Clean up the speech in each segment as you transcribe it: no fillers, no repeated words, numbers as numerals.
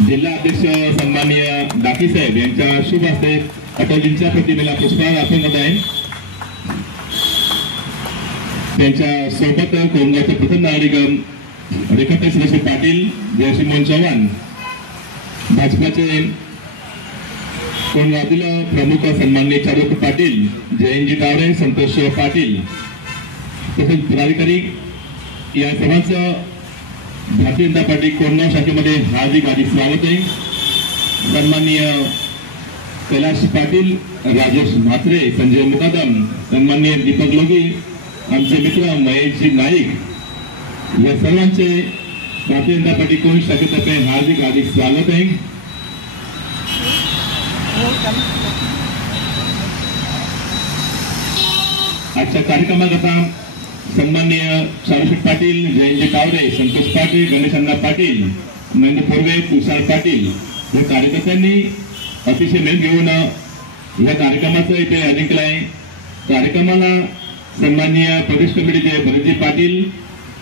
जिल्हा अध्यक्ष सन्माननीय डाकी साहेब यांच्या शुभ हस्ते अटलजींच्या प्रतिमेला पुष्पहार अर्पण होत आहे। त्यांच्या सोबत कोंडाचे प्रथम नागरिक रेखाताई सुरेश पाटील, जयसिंह चव्हाण, भाजपाचे कोंडातील प्रमुख सन्माननीय चारुक पाटील, जयंतजी तावरे, संतोष पाटील तसेच पदाधिकारी या सर्वांचं भारतीय जनता पार्टी कोंडाव शाखेमध्ये हार्दिक स्वागत आहे। सन्माननीय कैलाश पाटील, राजेश म्हात्रे, संजय मुकादम, सन्माननीय दीपक लोगी, आमचे मित्र महेशजी नाईक या सर्वांचे भारतीय जनता पार्टी कोंड शाखेतर्फे हार्दिक स्वागत आहे। आजच्या कार्यक्रमाकरता सन्माननीय चारुशेठ पाटील, जयंतजी तावरे, संतोष पाटील, गणेशअण्णा पाटील, नंद पोर्वे, तुषार पाटील या कार्यकर्त्यांनी अतिशय मेहनत घेऊन या कार्यक्रमाचं इथे आयोजन केलं आहे। कार्यक्रमाला सन्माननीय प्रदेश कमिटीचे भरतजी पाटील,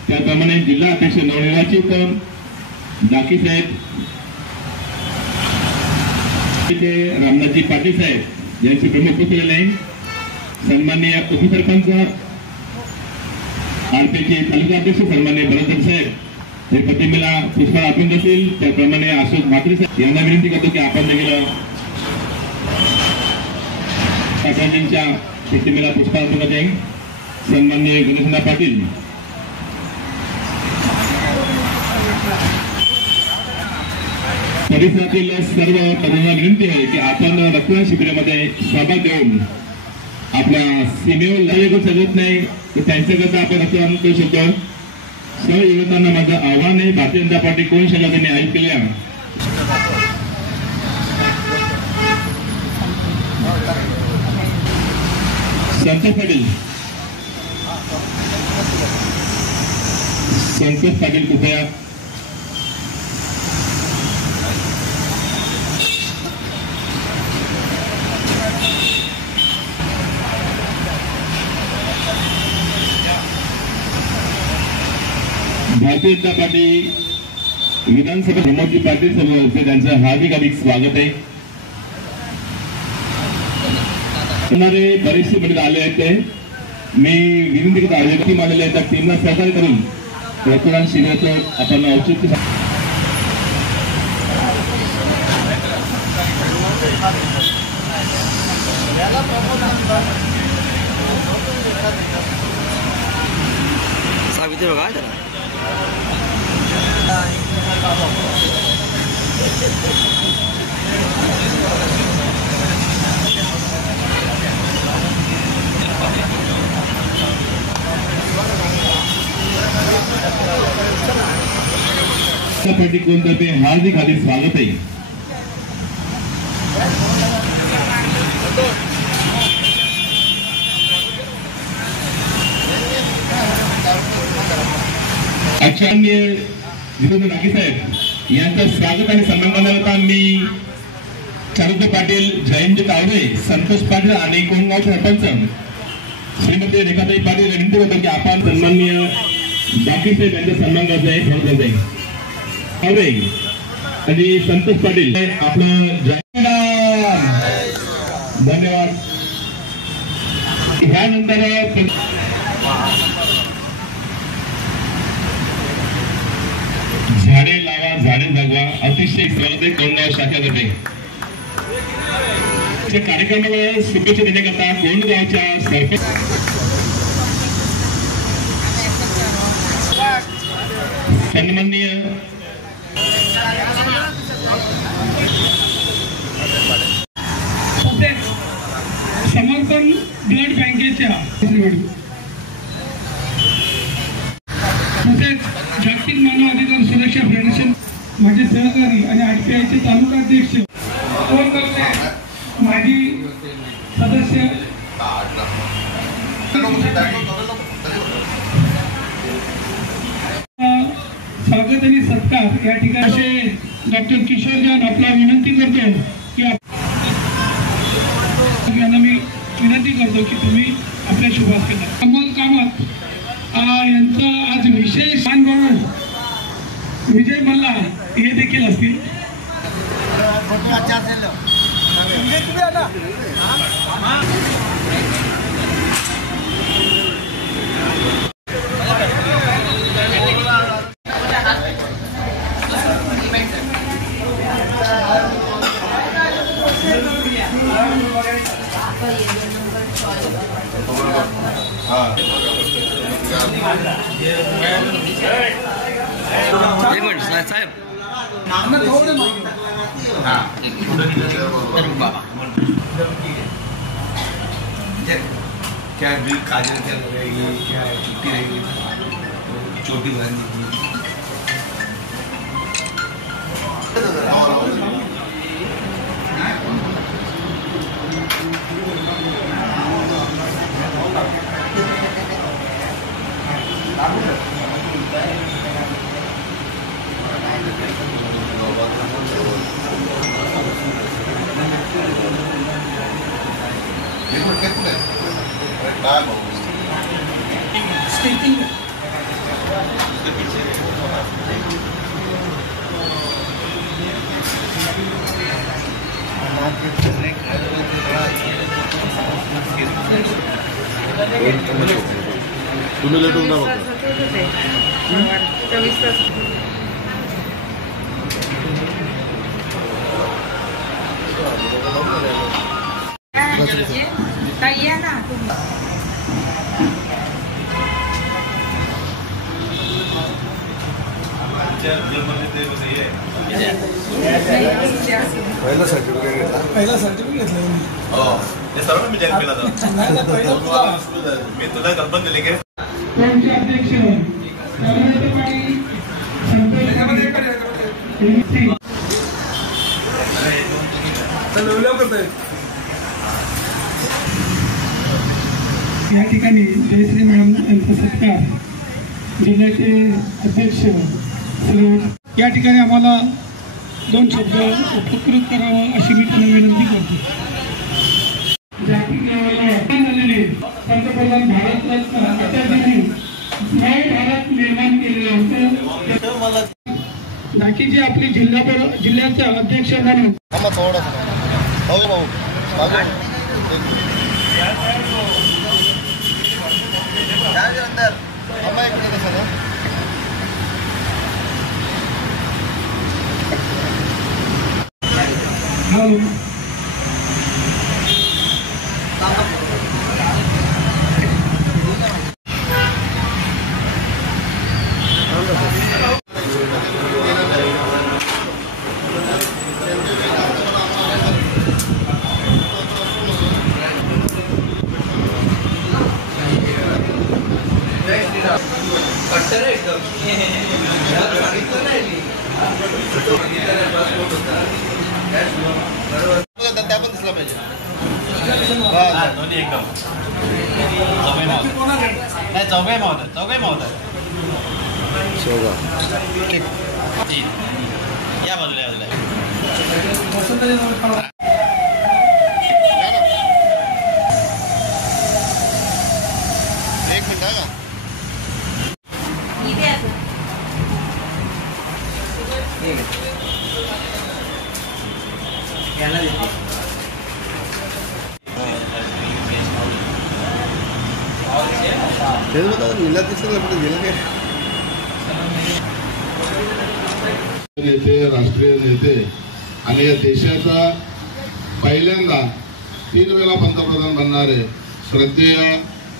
त्याप्रमाणे जिल्हा अध्यक्ष नवनिर्वाचित डाकी साहेब, रामनाथजी पाटील साहेब यांचे प्रमुख उपस्थित आहे। सन्माननीय उपसरपंच आरपीचे तालुका अध्यक्ष सन्माननीय भरत साहेब हे प्रतिमेला पुष्पहार अर्पण करतील। त्याप्रमाणे अशोक म्हात्रे साहेब यांना विनंती करतो की आपण देखील अटलजींच्या प्रतिमेला पुष्पहार अर्पण करत आहे। सन्माननीय गणेशअण्णा पाटील, परिसरातील सर्व तरुणांना विनंती आहे की आपण रक्तदान शिबिरामध्ये सहभाग देऊन आपल्या सीमेवर लढाई करू शकत नाही तर त्यांच्याकरता आपण रक्तदान करू शकतो। सर्व युवकांना माझं आव्हान आहे, भारतीय जनता पार्टी कोण शाखा त्यांनी आयोजित केल्या संतोष पाटील कृपया भारतीय जनता पार्टी विधानसभा प्रमुखजी पाटील साहेब त्यांचं हार्दिक स्वागत आहे। येणारे बरेचसे मंडळी आले आहेत ते मी विनंती करतो आयोजक आलेले आहेत त्या टीमला सहकार्य करून रक्तदान शिबिराचं आपण औचित्य सावित्री बघा त्याला पार्टी कोणतर्फे हार्दिक स्वागत आहे। आचार्य विनोद डाकी साहेब यांचं स्वागत आणि सन्मान करण्याकरता मी चारुक पाटील, जयंतजी तावरे, संतोष पाटील आणि कोंडगाव सरपंच श्रीमती रेखाताई पाटील विनंती करतो की आपण सन्माननीय डाकी साहेब यांचा सन्मान करत आहे। तावरे आणि संतोष पाटील आपलं धन्यवाद। ह्यानंतर झाडे लावा झाडे जगवा अतिशय स्वागत आहे कोंडगाव शाखेतर्फे। कार्यक्रमाला शुभेच्छा देण्याकरता कोंडगावच्या सरपंच सन्माननीय समर्पण ब्लड बँकेच्या तसेच जागतिक मानव अधिकार सुरक्षा फेडरेशन माझे सहकारी आणि आरपीआयचे तालुका अध्यक्ष माजी सदस्य स्वागत आणि सत्कार या ठिकाणी डॉक्टर किशोर जान आपला विनंती करतो की यांना मी विनंती करतो की तुम्ही आपल्या शुभास्ते कमल कामत यांचं आज विशेष मानभाऊ विजय मल्ला हे देखील असतील. साहेब क्या बिल काजल चल रहेगी, क्या छुट्टी रहेगी, चोटी बंदी तुम्ही लेट होऊन बघा. 24 तास ताई या ना पहिला सर्टिफिकेट घेतलं हो ते सर्व मी जॉईन केला मी तुला कल्पना दिली की त्यांचे अध्यक्ष या ठिकाणी जयश्री मॅडम यांचा सत्कार जिल्ह्याचे अध्यक्ष या ठिकाणी आम्हाला 2 शब्द उपकृत करावं अशी मी त्यांना विनंती करतो. जागतिक लेवलला झालेले पंतप्रधान भारतरत्न अटलजींनी नव भारत निर्माण केलेलं होतं. बाकीचे आपले जिल्ह्याचे अध्यक्ष म्हणून या बाजूला एक मिनिट का नेते राष्ट्रीय नेते आणि या देशाचा पहिल्यांदा 3 वेळा पंतप्रधान बनणारे श्रद्धेय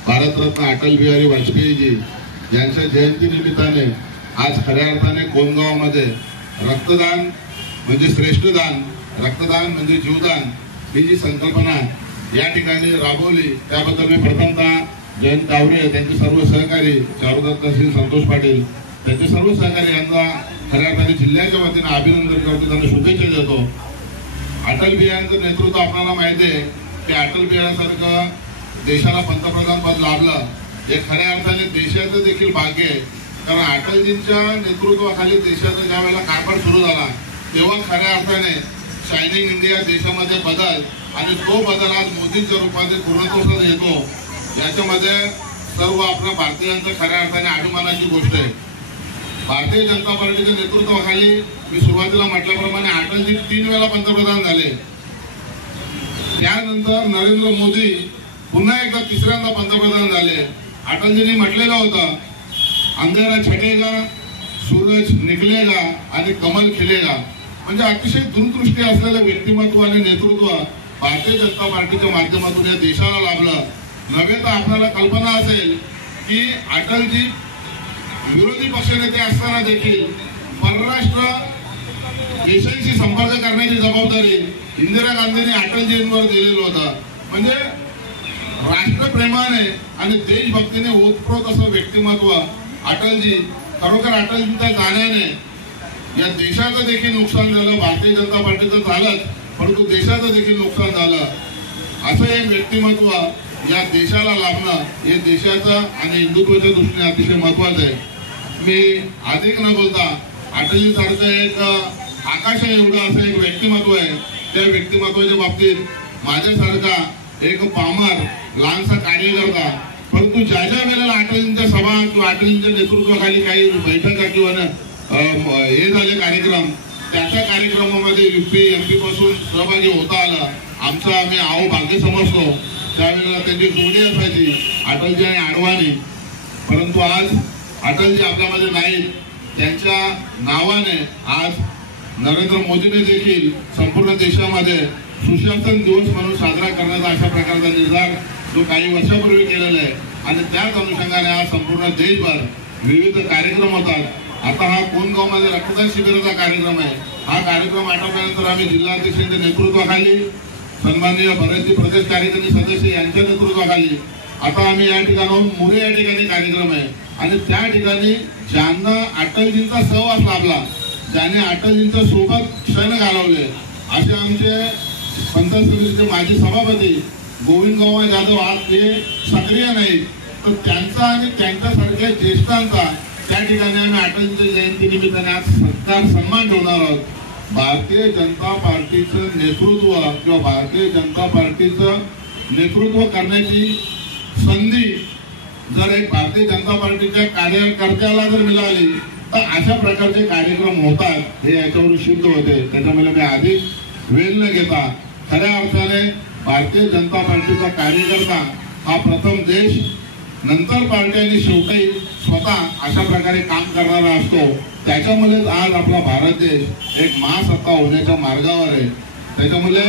भारतरत्न अटल बिहारी वाजपेयीजी यांच्या जयंती निमित्ताने आज खऱ्या अर्थाने कोंडगावमध्ये रक्तदान म्हणजे श्रेष्ठ दान, रक्तदान म्हणजे जीवदान ही जी संकल्पना या ठिकाणी राबवली त्याबद्दल मी प्रथमतः जयंत तावरे त्यांचे सर्व सहकारी चारुदत्त तहसील संतोष पाटील त्यांचे सर्व सहकारी यांचा खऱ्या अर्थाने जिल्ह्याच्या वतीने अभिनंदन करतो, त्यांना शुभेच्छा देतो. अटल बिहारींचं नेतृत्व आपल्याला माहिती आहे की अटल बिहारीसारखं देशाला पंतप्रधान पद लाभलं हे खऱ्या अर्थाने देशाचं देखील भाग्य आहे. कारण अटलजींच्या नेतृत्वाखाली देशाचा ज्या वेळेला कारभार सुरू झाला तेव्हा खऱ्या अर्थाने शायनिंग इंडिया देशामध्ये बदल आणि तो बदल आज मोदींच्या रूपाने पूर्णत्वास येतो. याच्यामध्ये सर्व आपल्या भारतीयांचं खऱ्या अर्थाने अभिमानाची गोष्ट आहे. भारतीय जनता पार्टीच्या नेतृत्वाखाली मी सुरुवातीला म्हटल्याप्रमाणे अटलजी 3 वेळा पंतप्रधान झाले. त्यानंतर नरेंद्र मोदी पुन्हा एकदा 3ऱ्यांदा पंतप्रधान झाले. अटलजींनी म्हटलेलं होतं, अंधेरा छटेगा, सूरज निकलेगा आणि कमल खिलेगा. म्हणजे अतिशय दूरदृष्टी असलेलं व्यक्तिमत्व आणि नेतृत्व भारतीय जनता पार्टीच्या माध्यमातून या देशाला लाभलं. नव्हे तर आपल्याला कल्पना असेल की अटलजी विरोधी पक्षनेते असताना देखील परराष्ट्र देशांशी संपर्क करण्याची जबाबदारी इंदिरा गांधींनी अटलजींवर दिलेलं होतं. म्हणजे राष्ट्रप्रेमाने आणि देशभक्तीने ओतप्रोत असं व्यक्तिमत्व अटलजी. खरोखर अटलजींच्या जाण्याने या देशाचं देखील नुकसान झालं, भारतीय जनता पार्टीचं झालंच, परंतु देशाचं देखील नुकसान झालं. असं एक व्यक्तिमत्व या देशाला लाभणं हे देशाचं आणि हिंदुत्वाच्या दृष्टीने अतिशय महत्वाचं आहे. मी अधिक न बोलता अटलजी सारखं एक आकाशा एवढं असं एक व्यक्तिमत्व आहे. त्या व्यक्तिमत्वाच्या बाबतीत माझ्यासारखा एक पामर लहानसा कार्यकर्ता, परंतु ज्या ज्या वेळेला अटलजींच्या सभा किंवा अटलजींच्या नेतृत्वाखाली काही बैठका किंवा हे झाले कार्यक्रम, त्याच्या कार्यक्रमामध्ये UP MP पासून सहभागी होता आला. आम्ही आहो भाग्य समजतो. त्यावेळेला त्यांची जोडी असायची अटलजी आणि आडवाणी. परंतु आज अटलजी आपल्यामध्ये नाहीत. त्यांच्या नावाने आज नरेंद्र मोदीने देखील संपूर्ण देशामध्ये सुशासन दिवस म्हणून साजरा करण्याचा अशा प्रकारचा निर्धार जो काही वर्षापूर्वी केलेला आहे आणि त्याच अनुषंगाने आज संपूर्ण देशभर विविध कार्यक्रम होतात. आता हा कोणगावमध्ये रक्तदान शिबिराचा कार्यक्रम आहे. हा कार्यक्रम आटोपल्यानंतर आम्ही जिल्हाध्यक्षांच्या नेतृत्वाखाली, सन्माननीय भरतजी प्रदेश कार्यकारिणी सदस्य यांच्या नेतृत्वाखाली आता आम्ही या ठिकाणाहून मुरे या ठिकाणी कार्यक्रम आहे. आणि त्या ठिकाणी ज्यांना अटलजींचा सहवास लाभला, ज्याने अटलजींच्या सोबत क्षण घालवले, असे आमचे पंचायत समितीचे माजी सभापती गोविंदराव जाधव आज ते सक्रिय नाहीत, तर त्यांचा आणि त्यांच्यासारख्या ज्येष्ठांचा त्या ठिकाणी आम्ही अटलजींच्या जयंती निमित्ताने आज सत्कार सन्मान ठेवणार आहोत. भारतीय जनता पार्टीचं नेतृत्व किंवा भारतीय जनता पार्टीचं नेतृत्व करण्याची संधी जर एक भारतीय जनता पार्टीच्या कार्यकर्त्याला जर मिळाली तर अशा प्रकारचे कार्यक्रम होतात हे याच्यावरून सिद्ध होते. त्याच्यामुळे मी अधिक वेळ न घेता खऱ्या अर्थाने भारतीय जनता पार्टीचा कार्यकर्ता हा प्रथम देश, नंतर पार्टी आणि शेवटी स्वतः अशा प्रकारे काम करणारा असतो. त्याच्यामुळेच आज आपला भारत देश एक महासत्ता होण्याच्या मार्गावर आहे. त्याच्यामुळे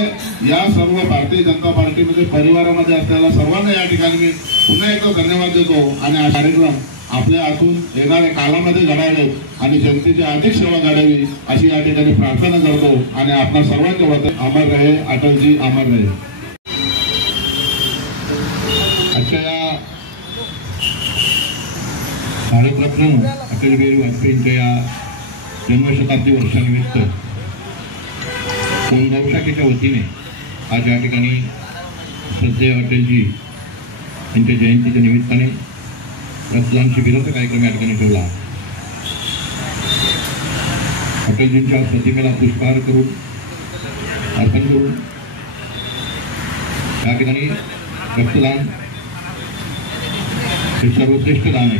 या सर्व भारतीय जनता पार्टीमध्ये परिवारामध्ये असलेल्या सर्वांना या ठिकाणी मी पुन्हा एकदा धन्यवाद देतो. आणि हा कार्यक्रम आपल्या हातून येणाऱ्या काळामध्ये घडावे आणि जनतेची अधिक सेवा घडावी अशी या ठिकाणी प्रार्थना करतो. आणि आपल्या सर्वांच्या वतीने अमर रहे अटलजी, अमर रहे. आजच्या या भारतरत्न अटल बिहारी वाजपेयींच्या या जन्मशताब्दी वर्षानिमित्त कोणगाव शाखेच्या वतीने आज या ठिकाणी श्रद्धेय अटलजी यांच्या जयंतीच्या निमित्ताने रक्तदान शिबिराचा कार्यक्रम या ठिकाणी ठेवला. अटलजींच्या प्रतिमेला पुष्पहार करून अर्पण करून या ठिकाणी रक्तदान हे सर्वश्रेष्ठ दान आहे.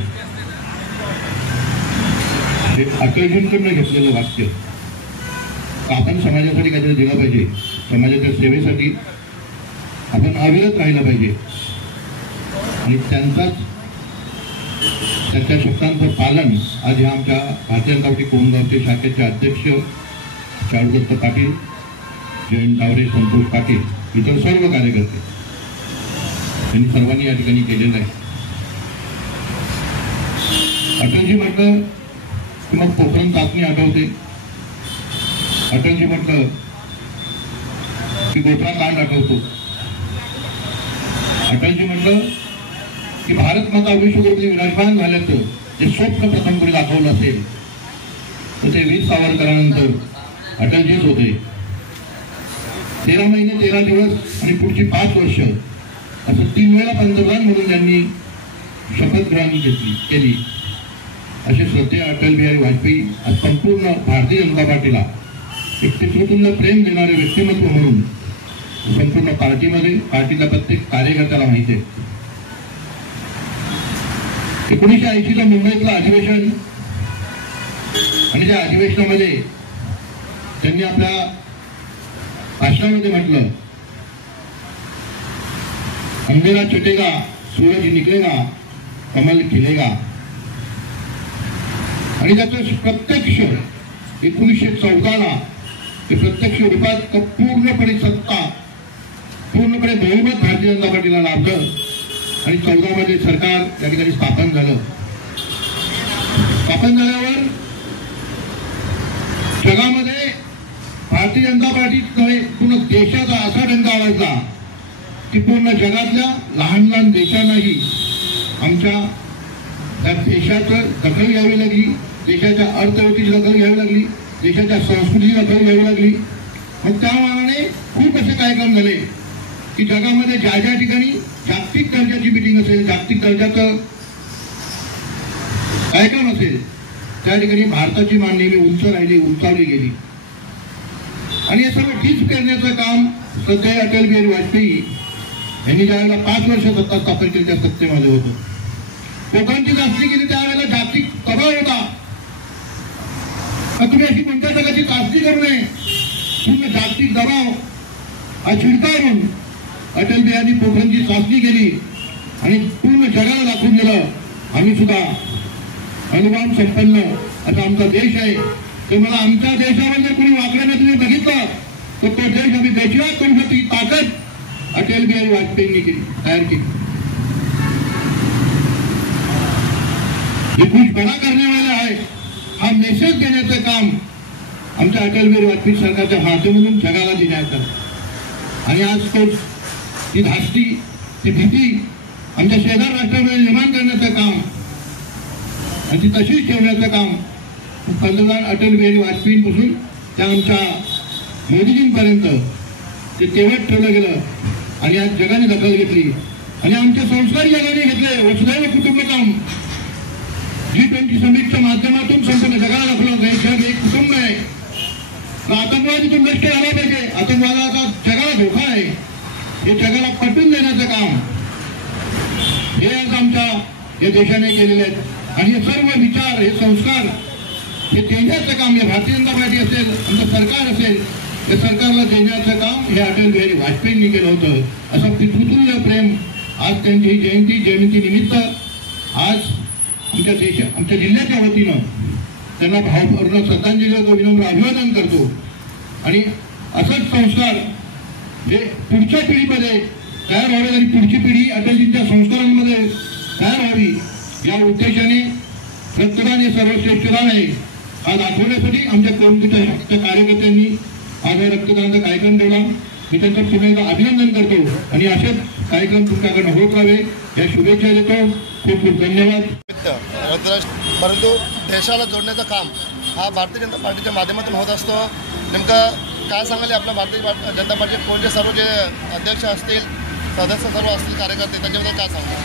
हे अटलजींकडून घेतलेलं वाक्य. आपण समाजासाठी काहीतरी दिलं पाहिजे, समाजाच्या सेवेसाठी आपण अविरत राहिलं पाहिजे आणि त्यांच्या शब्दांचं पालन आज ह्या आमच्या भारतीय जनता पार्टी कोणगावचे शाखेचे अध्यक्ष चारुदत्त पाटील, जयंत डावरे, संतोष पाटील, इतर सर्व कार्यकर्ते यांनी सर्वांनी या ठिकाणी केलेलं आहे. अटलजी म्हटलं की मग पोखरण चाचणी आठवते. अटलजी म्हटलं की गोठा कांड आठवतो. अटलजी म्हटलं की भारत माता विश्वगुरूपदी विराजमान झाल्याचं जे स्वप्न प्रथम कोणी दाखवलं असेल तर ते वीर सावरकरांनंतर अटलजीच होते. 13 महिने 13 दिवस आणि पुढची 5 वर्ष असं 3 वेळा पंतप्रधान म्हणून त्यांनी शपथ ग्रहण केली. असे श्रद्धेय अटल बिहारी वाजपेयी आज संपूर्ण भारतीय जनता पार्टीला एक पितृतुल्य प्रेम देणारे व्यक्तिमत्व म्हणून संपूर्ण पार्टीमध्ये पार्टीला प्रत्येक कार्यकर्त्याला माहिती आहे. 1980चं मुंबईतलं अधिवेशन आणि त्या अधिवेशनामध्ये त्यांनी आपल्या भाषणामध्ये म्हटलं, अंधेरा छटेगा, सूरज निकलेगा, कमल खिलेगा. आणि त्याचं प्रत्यक्ष 1914ला ते प्रत्यक्ष रूपात पूर्णपणे सत्ता, पूर्णपणे बहुमत भारतीय जनता पार्टीला लाभलं आणि 14 मध्ये सरकार त्या ठिकाणी स्थापन झालं. स्थापन झाल्यावर जगामध्ये भारतीय जनता पार्टी पूर्ण देशाचा असा डंका वाजला की पूर्ण जगातल्या लहान लहान देशांनाही आमच्या त्या देशाचं दखल घ्यावी लागली, देशाच्या अर्थव्यवस्थेची दखल घ्यावी लागली, देशाच्या संस्कृतीची दखल घ्यावी लागली. मग त्या मानाने खूप असे कार्यक्रम झाले की जगामध्ये ज्या ज्या ठिकाणी जागतिक दर्जाची मिटिंग असेल, जागतिक दर्जाचं कार्यक्रम असेल, त्या ठिकाणी भारताची मान नेहमी उंच राहिली, उंचावली गेली. आणि हे सगळं ठीक करण्याचं काम सध्या अटल बिहारी वाजपेयी यांनी ज्यावेळेला 5 वर्ष सत्ता स्थापन केली त्या सत्तेमध्ये होतं. कोकणची चाचणी केली त्यावेळेला जागतिक दबाव होता, तुम्ही अशी कोणत्या जगाची चाचणी करू नये, पूर्ण जागतिक दबाव हा चिडकावून अटल बिहारी पोखरणची चाचणी केली आणि पूर्ण जगाला दाखवून दिलं आम्ही सुद्धा अनुभव संपन्न असा आमचा देश आहे. ते मला आमच्या देशावर जर कोणी वाकड्याने तुम्ही बघितलं तर तो देश आम्ही बेचिराग करू शकतो ही ताकद अटल बिहारी वाजपेयींनी केली, तयार केली. खुशपणा करण्यावाला आहे हा मेसेज देण्याचं काम आमच्या अटल बिहारी वाजपेयी सरकारच्या माध्यमातून जगाला देण्यात आलं. आणि आज तो ती धास्ती, ती भीती आमच्या शेजार राष्ट्रामध्ये निर्माण करण्याचं काम आणि ती तशीच ठेवण्याचं काम पंतप्रधान अटल बिहारी वाजपेयींपासून त्या आमच्या मोदीजींपर्यंत ते तेवढं ठेवलं गेलं. आणि आज जगाने दखल घेतली आणि आमचे संस्कार जगाने घेतले. वसुधैव कुटुंबकम G20 समिटच्या माध्यमातून संपूर्ण जगाला दाखवलं नाही जग एक कुटुंब आहे. आतंकवादीतून नष्ट झाला पाहिजे, आतंकवादाचा जगाला धोका आहे हे जगाला पटवून देण्याचं काम हे आज आमच्या या देशाने केलेले आहेत. आणि हे सर्व विचार, हे संस्कार हे देण्याचं काम हे भारतीय जनता पार्टी असेल, आमचं सरकार असेल, या सरकारला देण्याचं काम हे अटल बिहारी वाजपेयींनी केलं होतं. असं पितृतुल्य प्रेम आज त्यांची ही जयंतीनिमित्त आज आमच्या जिल्ह्याच्या वतीनं त्यांना भावपूर्ण श्रद्धांजली देतो, विनम्र अभिवादन करतो. आणि असंच संस्कार हे पुढच्या पिढीमध्ये तयार व्हावे आणि पुढची पिढी अटलजींच्या संस्कारांमध्ये तयार व्हावी या उद्देशाने रक्तदान हे सर्वश्रेष्ठ दान आहे हा दाखवण्यासाठी आमच्या कोणत्या कार्यकर्त्यांनी आज रक्तदानाचा कार्यक्रम ठेवला. मी त्यांचं पुन्हा अभिनंदन करतो आणि असेच कार्यक्रम तुमच्याकडनं होत राहावे या शुभेच्छा देतो. खूप खूप धन्यवाद. परंतु देशाला जोडण्याचं काम हा भारतीय जनता पार्टीच्या माध्यमातून होत असतो. नेमकं काय सांगाले आपल्या भारतीय जनता पार्टीचे कोणते सर्व जे अध्यक्ष असतील, सदस्य सर्व असतील, कार्यकर्ते त्याच्याबद्दल काय सांगतात?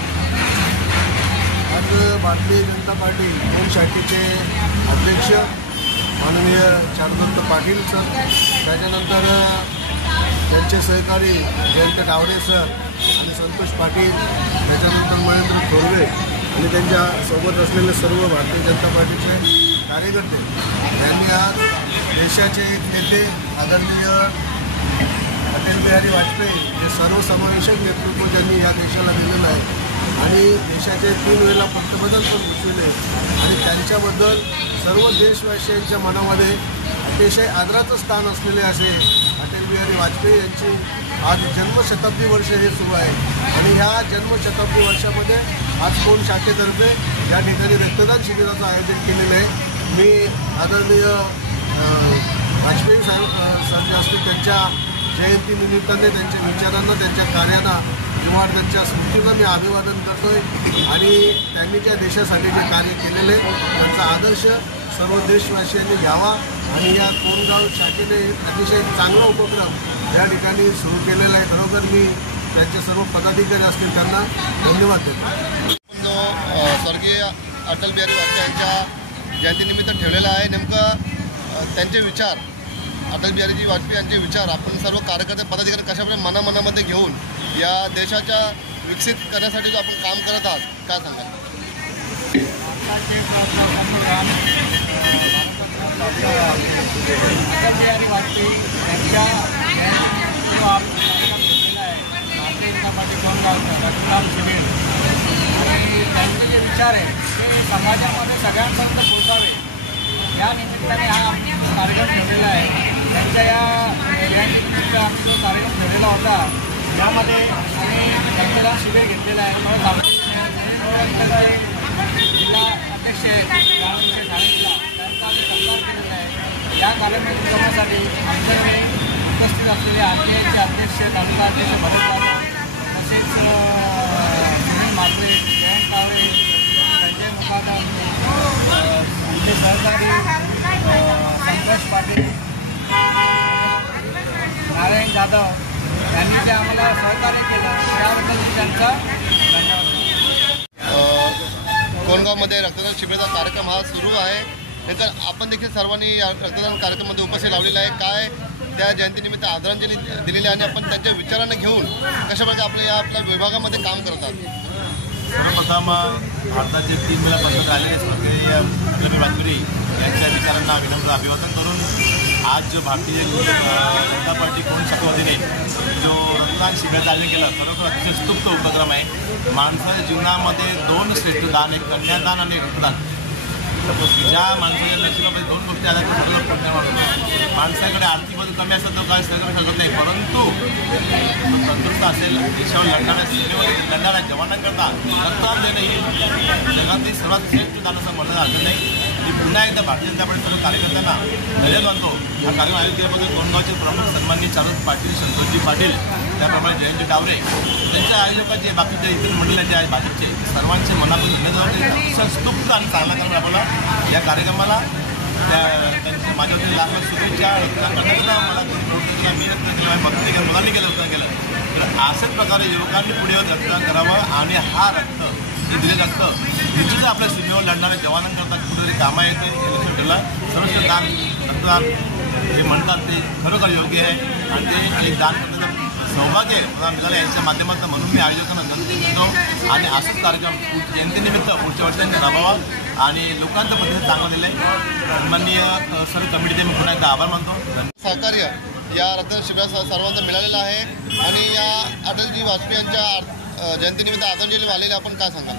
आज भारतीय जनता पार्टी 2 शाखेचे अध्यक्ष माननीय चारुदत्त पाटील सर, त्याच्यानंतर त्यांचे सहकारी जयंत तावडे सर आणि संतोष पाटील, त्याच्यानंतर महेंद्र थोरवे आणि त्यांच्या सोबत असलेले सर्व भारतीय जनता पार्टीचे कार्यकर्ते यांनी आज देशाचे एक नेते आदरणीय अटल बिहारी वाजपेयी हे सर्वसमावेशक नेतृत्व ज्यांनी या देशाला दिलेलं आहे आणि देशाचे 3 वेळेला पंतप्रधान पण घोषवले आणि त्यांच्याबद्दल सर्व देशवासियांच्या मनामध्ये अतिशय आदराचं स्थान असलेले असे अटल बिहारी वाजपेयी यांची आज जन्मशताब्दी वर्ष हे सुरू आहे. आणि ह्या जन्मशताब्दी वर्षामध्ये आज 2 शाखेतर्फे या ठिकाणी रक्तदान शिबिराचं आयोजन केलेलं आहे. मी आदरणीय वाजपेयी सर जे असतील त्यांच्या जयंतीनिमित्ताने त्यांच्या विचारांना, त्यांच्या कार्यांना किंवा त्यांच्या स्मृतींना मी अभिवादन करतो आहे. आणि त्यांनी त्या देशासाठी जे कार्य केलेले त्यांचा आदर्श सर्व देशवासियांनी घ्यावा आणि या कोंडगाव शाखेने अतिशय चांगला उपक्रम या ठिकाणी सुरू केलेला आहे. खरोखर मी त्यांचे सर्व पदाधिकारी असतील त्यांना धन्यवाद देतो. स्वर्गीय अटल बिहारी वाजपेयी यांच्या जयंतीनिमित्त ठेवलेला आहे. नेमकं त्यांचे विचार, अटल बिहारीजी वाजपेयी यांचे विचार आपण सर्व कार्यकर्ते पदाधिकारी कशाप्रकारे मनामध्ये घेऊन या देशाच्या विकसित करण्यासाठी जो आपण काम करत आहात, काय सांगाल? भारताचे पंतप्रधान अटल बिहारी वाजपेयी यांच्या जो कार्यक्रम घेतलेला आहे भारतीय जनता पार्टी कोणगावचा रक्तदान शिबिर आणि त्यांचे जे विचार आहे ते समाजामध्ये सगळ्यांपर्यंत पोहोचावे या निमित्ताने हा कार्यक्रम ठेवलेला आहे. त्यांच्या या जयंतीनिमित्त आम्ही जो कार्यक्रम ठेवलेला होता त्यामध्ये आम्ही रक्तदान शिबिर घेतलेलं आहे. जिल्हा अध्यक्ष गावांचे ठाणेला त्यांचा आम्ही सत्कार केलेला आहे. या कार्यक्रमासाठी आमच्याकडे उपस्थित असलेले आरटीआयचे अध्यक्ष तालुका अध्यक्ष भरत तसेच सुनील माधवे, जयंत तावरे, संजय मुकादम, आमचे सहकारी संतोष पाटील, नारायण जाधव यांनी जे आम्हाला सहकार्य केलं त्याबद्दल त्यांचा धन्यवाद. कोणगावमध्ये रक्तदान शिबिराचा कार्यक्रम हा सुरू आहे. नंतर आपण देखील सर्वांनी या रक्तदान कार्यक्रमामध्ये उपस्थित लावलेला आहे. काय त्या जयंतीनिमित्त आदरांजली दिलेली आहे आणि आपण त्यांच्या विचारांना घेऊन कशाप्रकारे आपल्या विभागामध्ये काम करतात. सर्वप्रथम भारताचे 3 वेळा पंतप्रधान आलेले स्वर्गीय अटल वाजपेयी यांच्या विचारांना विनम्र अभिवादन करून आज जो भारतीय जनता पार्टी कोण शाखेवतीने जो रक्तदान शिबिराचं आयोजन केलं खरोखर अतिशय स्तुत्य उपक्रम आहे. माणसाच्या जीवनामध्ये 2 श्रेष्ठ दान, एक कन्यादान आणि रक्तदान. ज्या माणसाच्या नशिबामध्ये 2 गोष्टी आल्या माणसाकडे आर्थिक बाजू कमी असतात तो काय सगळं शकत नाही, परंतु तंदुरुस्त असेल देशावर लढणाऱ्या सीमेवर लढणाऱ्या जवानांकरता रक्तदान देणं ही जगातली सर्वात श्रेष्ठ दान असं म्हणणं हरकत नाही. मी पुन्हा एकदा भारतीय जनता पार्टी सर्व कार्यकर्त्यांना धन्यवाद मानतो. हा कार्यक्रम आयोजित केल्याबद्दल कोणगावचे प्रमुख सन्माननीय चारुत पाटील, संतोषजी पाटील, त्याप्रमाणे जयंत तावरे त्यांच्या आयोजकाचे बाकीचे इतर मंडळाचे आहे भाजपचे सर्वांचे मनातून धन्यवाद. स्तुत्य आणि चांगला कार्यक्रम राबवला. या कार्यक्रमाला त्यांच्या माझ्यावरती लाख शुभेच्छा. रक्तदान करण्याचा मला प्रवृत्तीला मी रक्तदान केलं, भक्ती केलं, मुलांनी केलं, रक्तदान केलं. तर अशाच प्रकारे युवकांनी पुढे रक्तदान करावं आणि हा रक्त जे दिले रक्त निश्चितच आपल्या सीमेवर लढणाऱ्या जवानांकरता कुठेतरी कामा येते. हे लक्षात ठेवलं. सर्वश्रेष्ठ दान रक्तदान हे म्हणतात ते खरोखर योग्य आहे आणि ते एक दान करण्याचं सौभाग्य मिळालं यांच्या माध्यमातून म्हणून मी आयोजकांना विनंती करतो आणि असाच कार्यक्रम जयंतीनिमित्त पुढच्या वर्षांनी राबवा आणि लोकांचं प्रतिसाद चांगलं दिलं आहे. माननीय सर्व कमिटीचे मी पुन्हा एकदा आभार मानतो. सहकार्य या रक्तदान शिबिरात सर्वांना मिळालेलं आहे आणि या अटलजी वाजपेयी यांच्या जयंतीनिमित्त आदरांजली वाहिलेली आपण काय सांगाल?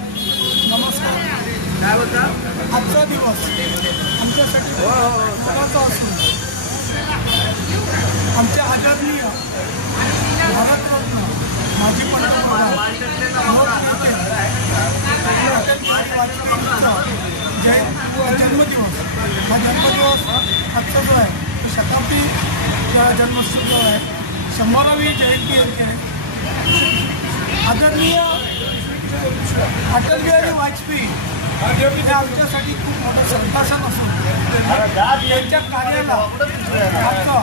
नमस्कार. काय होता आजचा दिवस आमच्यासाठी महत्त्वाचा असून आमचे आदरणीय भारतरत्न माजी पंतप्रधान जन्मदिवस हा जन्मदिवस आजचा जो आहे तो शताब्दी जन्मोत्सव जो आहे 100वी जयंती आहे. आदरणीय अटल बिहारी वाजपेयी हे आमच्यासाठी खूप मोठं संतासन असून त्यांच्या कार्याला आमचा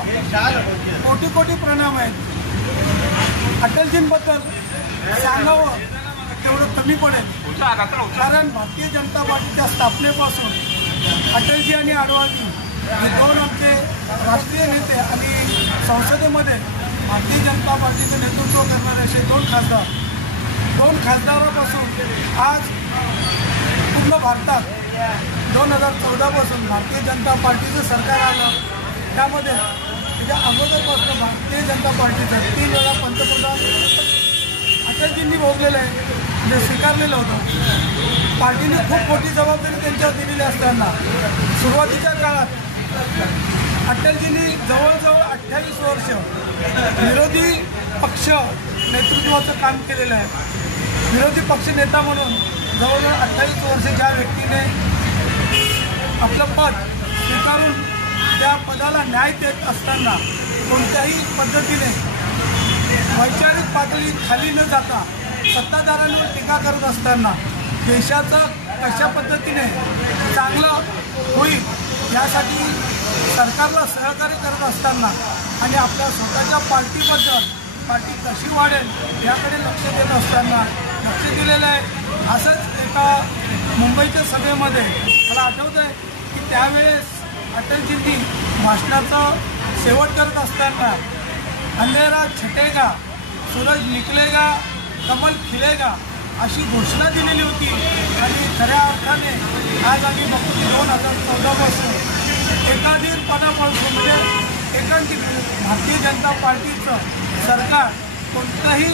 कोटी कोटी प्रणाम आहेत. अटलजींबद्दल सांगावं तेवढं कमी पडेल, कारण भारतीय जनता पार्टीच्या स्थापनेपासून अटलजी आणि आडवाणी हे 2 आमचे राष्ट्रीय नेते आणि संसदेमध्ये भारतीय जनता पार्टीचं नेतृत्व करणारे असे 2 खासदार, 2 खासदारापासून आज पूर्ण भारतात 2014 पासून भारतीय जनता पार्टीचं सरकार आलं. त्यामध्ये त्याच्या अगोदरपासून भारतीय जनता पार्टीचं 3 वेळा पंतप्रधान अटलजींनी भोगलेलं आहे, म्हणजे स्वीकारलेलं होतं. पार्टीने खूप मोठी जबाबदारी त्यांच्यावर दिलेली असताना सुरुवातीच्या काळात अटलजींनी जवळजवळ 28 वर्ष विरोधी पक्ष नेतृत्वाचं काम केलेलं आहे. विरोधी पक्ष नेता म्हणून जवळजवळ 28 वर्ष ज्या व्यक्तीने आपलं पद स्वीकारून त्या पदाला न्याय देत असताना कोणत्याही पद्धतीने वैचारिक पातळी खाली न जाता सत्ताधाऱ्यांवर टीका करत असताना देशाचं कशा पद्धतीने चांगलं होईल यासाठी सरकारला सहकार्य करत असताना आणि आपल्या स्वतःच्या पार्टीबद्दल पार्टी कशी वाढेल याकडे लक्ष देत असताना लक्ष दिलेलं आहे. असंच एका मुंबईच्या सभेमध्ये मला आठवतं आहे की त्यावेळेस अटलजींनी भाषणाचं शेवट करत असताना अंधेरा छटेगा, सूरज निकलेगा, कमल खिलेगा अशी घोषणा दिलेली होती आणि खऱ्या अर्थाने आज आम्ही बघतो की 2014 पासून एकाधीनपणापासून म्हणजे एकांकित भारतीय जनता पार्टीचं सरकार कोणतंही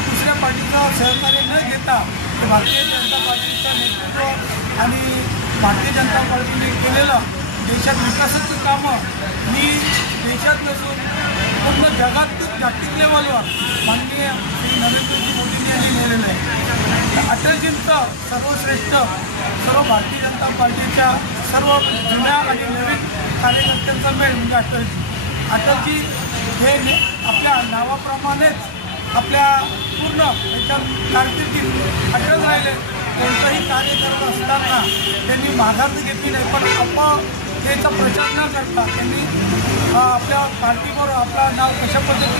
दुसऱ्या पार्टीचं सहकार्य न घेता ते भारतीय जनता पार्टीचं नेतृत्व आणि भारतीय जनता पार्टीने केलेलं देशात विकासाची कामं ही देशात नसून पूर्ण जागतिक लेवलवर माननीय श्री नरेंद्रजी मोदींनी यांनी नेलेलं आहे. अटलजींचं सर्वश्रेष्ठ सर्व भारतीय जनता पार्टीच्या सर्व जुन्या आणि नवीन कार्यकर्त्यांचा मेळ म्हणजे अटलजी हे आपल्या नावाप्रमाणेच आपल्या पूर्ण याच्यात कारकिर्दीत अटल राहिले. कोणतंही कार्य करत असताना त्यांनी माघार घेतली नाही, पण अपयशाचा प्रचार न करता त्यांनी आपल्या पार्टीवर आपलं नाव कशा पद्धतीने